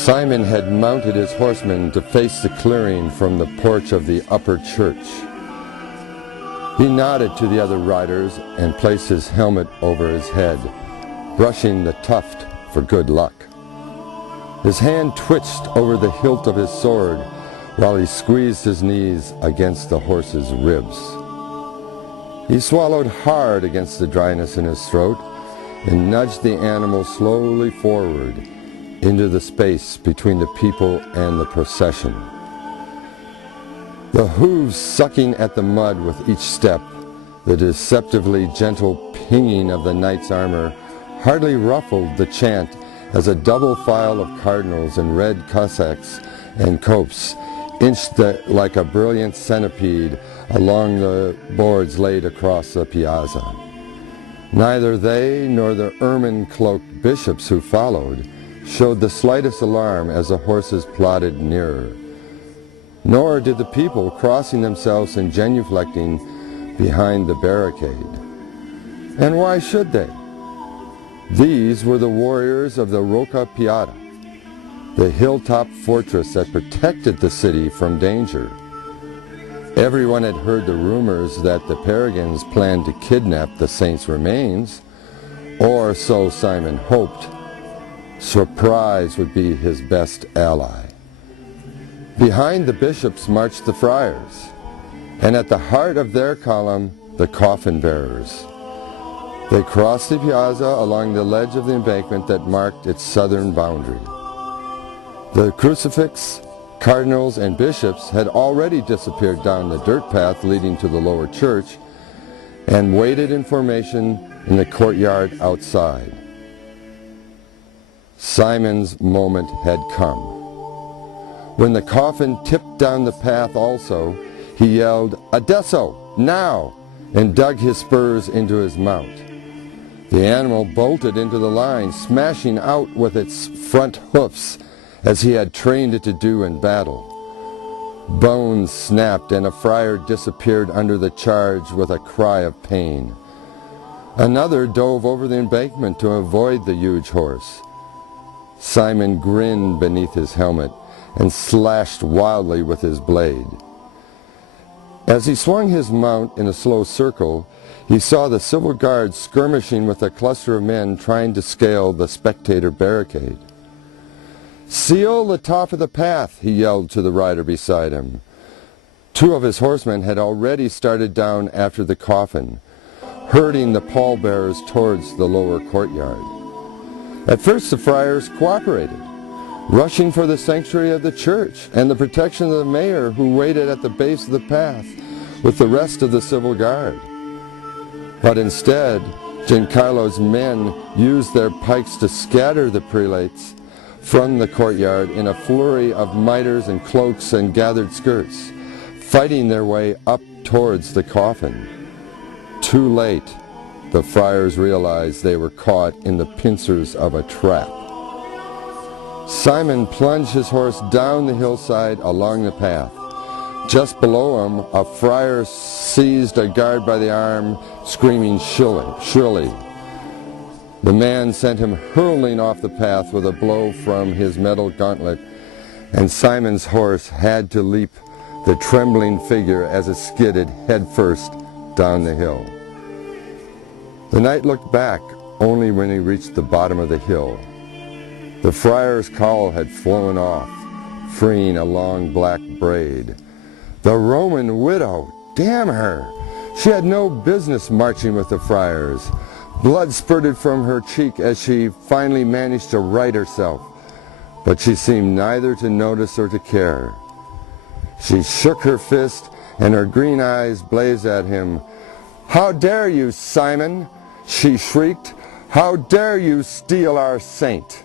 Simon had mounted his horsemen to face the clearing from the porch of the upper church. He nodded to the other riders and placed his helmet over his head, brushing the tuft for good luck. His hand twitched over the hilt of his sword while he squeezed his knees against the horse's ribs. He swallowed hard against the dryness in his throat and nudged the animal slowly forward into the space between the people and the procession. The hooves sucking at the mud with each step, the deceptively gentle pinging of the knight's armor hardly ruffled the chant as a double file of cardinals in red Cossacks and copes inched like a brilliant centipede along the boards laid across the piazza. Neither they nor the ermine-cloaked bishops who followed showed the slightest alarm as the horses plodded nearer. Nor did the people crossing themselves and genuflecting behind the barricade. And why should they? These were the warriors of the Rocca Piata, the hilltop fortress that protected the city from danger. Everyone had heard the rumors that the Paragons planned to kidnap the saint's remains, or so Simon hoped. Surprise would be his best ally. Behind the bishops marched the friars, and at the heart of their column, the coffin bearers. They crossed the piazza along the ledge of the embankment that marked its southern boundary. The crucifix, cardinals, and bishops had already disappeared down the dirt path leading to the lower church and waited in formation in the courtyard outside. Simon's moment had come. When the coffin tipped down the path also, he yelled, "Adesso, now!" and dug his spurs into his mount. The animal bolted into the line, smashing out with its front hoofs as he had trained it to do in battle. Bones snapped and a friar disappeared under the charge with a cry of pain. Another dove over the embankment to avoid the huge horse. Simon grinned beneath his helmet and slashed wildly with his blade. As he swung his mount in a slow circle, he saw the civil guard skirmishing with a cluster of men trying to scale the spectator barricade. "Seal the top of the path," he yelled to the rider beside him. Two of his horsemen had already started down after the coffin, herding the pallbearers towards the lower courtyard. At first the friars cooperated, rushing for the sanctuary of the church and the protection of the mayor who waited at the base of the path with the rest of the civil guard. But instead, Giancarlo's men used their pikes to scatter the prelates from the courtyard in a flurry of mitres and cloaks and gathered skirts, fighting their way up towards the coffin. Too late, the friars realized they were caught in the pincers of a trap. Simon plunged his horse down the hillside along the path. Just below him, a friar seized a guard by the arm, screaming shrilly. The man sent him hurling off the path with a blow from his metal gauntlet, and Simon's horse had to leap the trembling figure as it skidded headfirst down the hill. The knight looked back only when he reached the bottom of the hill. The friar's cowl had flown off, freeing a long black braid. The Roman widow! Damn her! She had no business marching with the friars. Blood spurted from her cheek as she finally managed to right herself, but she seemed neither to notice or to care. She shook her fist, and her green eyes blazed at him. "How dare you, Simon?" she shrieked. "How dare you steal our saint?"